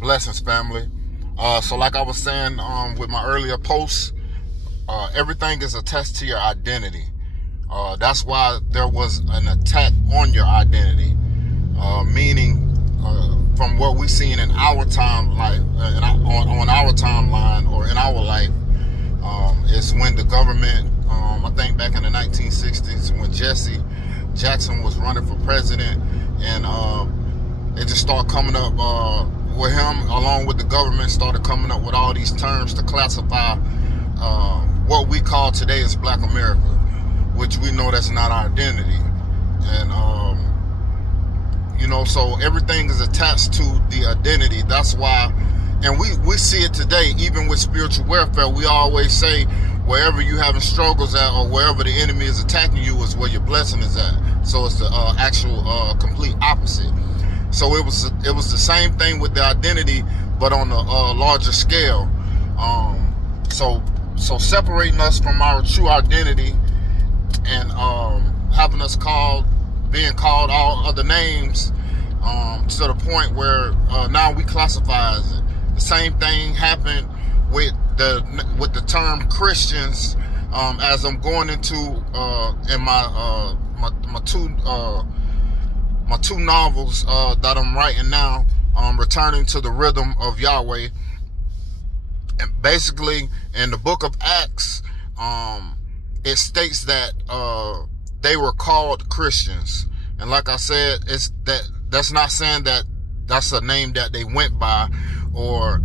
Blessings, family. So like I was saying with my earlier posts, everything is attached to your identity. That's why there was an attack on your identity, meaning from what we've seen in our time, on our timeline or in our life, is when the government, I think back in the 1960s, when Jesse Jackson was running for president, and it just started coming up with him, along with the government, started coming up with all these terms to classify what we call today as Black America, which we know that's not our identity. And so everything is attached to the identity. That's why, and we see it today, even with spiritual warfare. We always say wherever you having struggles at, or wherever the enemy is attacking you, is where your blessing is at. So it's the actual complete opposite. So it was the same thing with the identity, but on a larger scale. So separating us from our true identity, and having us being called all other names, to the point where now we classify as it. The same thing happened with the term Christians, as I'm going into in my two novels that I'm writing now, Returning to the Rhythm of Yahweh. And basically, in the book of Acts, it states that they were called Christians. And like I said, that's not saying that that's a name that they went by, or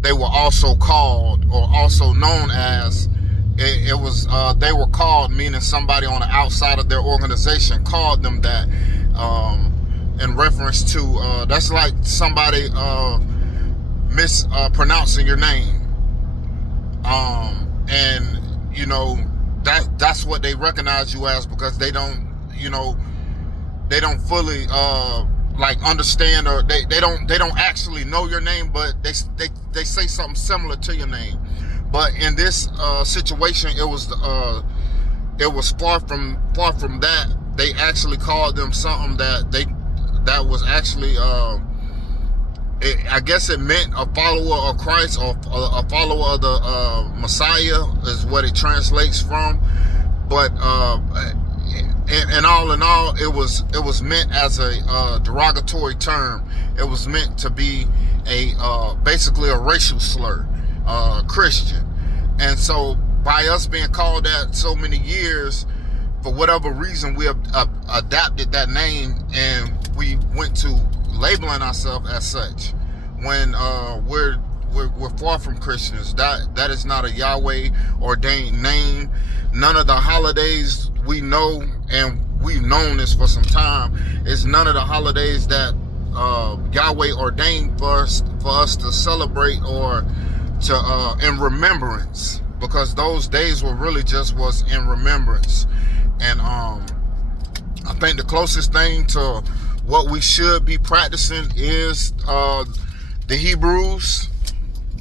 they were also called or also known as. It was they were called, meaning somebody on the outside of their organization called them that, in reference to that's like somebody mispronouncing your name, and that's what they recognize you as, because they don't fully understand, or they don't actually know your name, but they say something similar to your name. But in this situation, it was far from that. They actually called them something that was actually, I guess it meant a follower of Christ, or a follower of the Messiah, is what it translates from. But and all in all, it was meant as a derogatory term. It was meant to be basically a racial slur, Christian. And so by us being called that so many years, for whatever reason, we have adapted that name, and we went to labeling ourselves as such, when we're far from Christians. That is not a Yahweh ordained name. None of the holidays we know, and we've known this for some time, is none of the holidays that Yahweh ordained for us to celebrate, or to in remembrance, because those days were really just was in remembrance. And I think the closest thing to what we should be practicing is the Hebrews.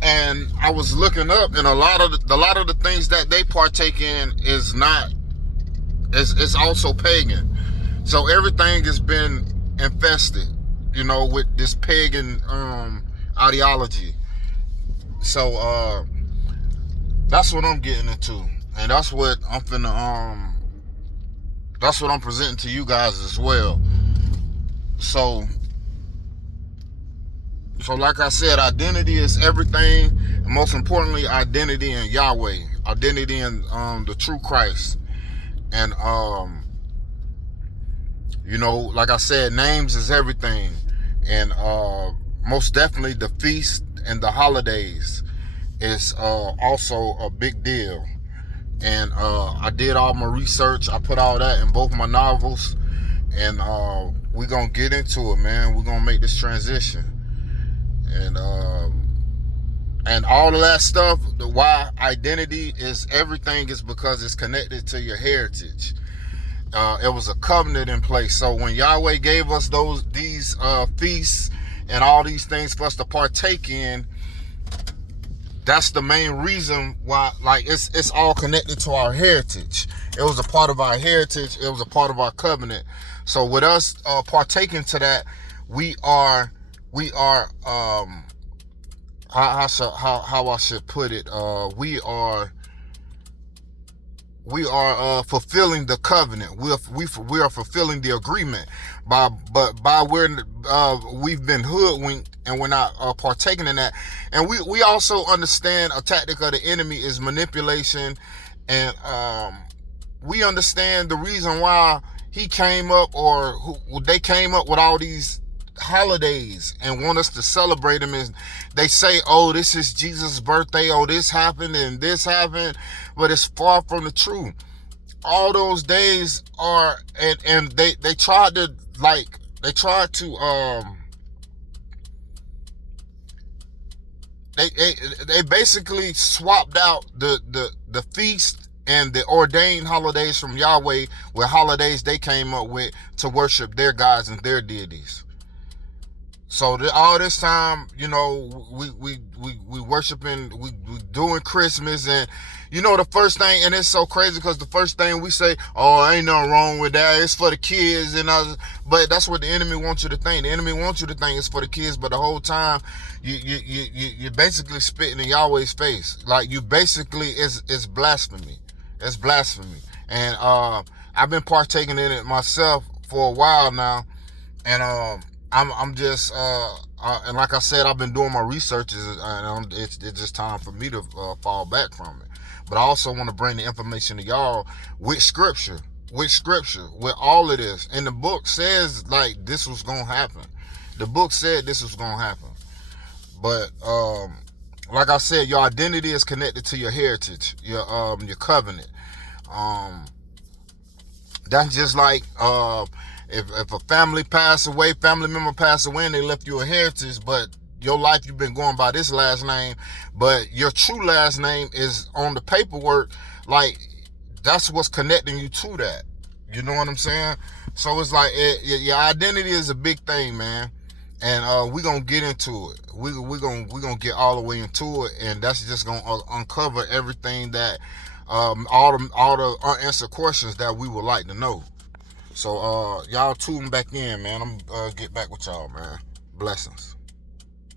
And I was looking up, and a lot of the things that they partake in is also pagan. So everything has been infested, with this pagan ideology. So that's what I'm getting into, and that's what I'm finna that's what I'm presenting to you guys as well. So like I said, identity is everything, and most importantly, identity in Yahweh, identity in the true Christ. And like I said, names is everything, and most definitely the feast and the holidays is also a big deal. And I did all my research. I put all that in both my novels, and we're gonna get into it, man. We're gonna make this transition, and all of that stuff. Why identity is everything is because it's connected to your heritage. It was a covenant in place. So when Yahweh gave us these feasts and all these things for us to partake in, that's the main reason why. Like, it's all connected to our heritage. It was a part of our heritage. It was a part of our covenant. So with us partaking to that, we are how I should put it. We are fulfilling the covenant. We are fulfilling the agreement by where we've been hoodwinked and we're not partaking in that. And we also understand a tactic of the enemy is manipulation, and we understand the reason why he came up, or they came up with all these holidays and want us to celebrate them. And they say, oh, this is Jesus' birthday, oh, this happened and this happened, but it's far from the truth. All those days are, and they tried to they basically swapped out the feast and the ordained holidays from Yahweh with holidays they came up with to worship their gods and their deities. So all this time, you know, we worshiping, we doing Christmas, and you know the first thing, and it's so crazy because the first thing we say, oh, ain't nothing wrong with that, it's for the kids, and but that's what the enemy wants you to think. The enemy wants you to think it's for the kids, but the whole time you basically spitting in Yahweh's face. Like, you basically it's blasphemy. It's blasphemy, and I've been partaking in it myself for a while now, and I'm just and like I said, I've been doing my researches, and it's just time for me to fall back from it. But I also want to bring the information to y'all with scripture, with all of this. And the book says like this was gonna happen. The book said this was gonna happen. But like I said, your identity is connected to your heritage, your covenant. That's just like if a family member passed away, and they left you a heritage, but your life, you've been going by this last name, but your true last name is on the paperwork, like, that's what's connecting you to that. You know what I'm saying? So it's like your identity is a big thing, man. And we're gonna get into it. We're gonna get all the way into it, and that's just gonna uncover everything that all the unanswered questions that we would like to know. So y'all tune back in, man. I'm get back with y'all, man. Blessings.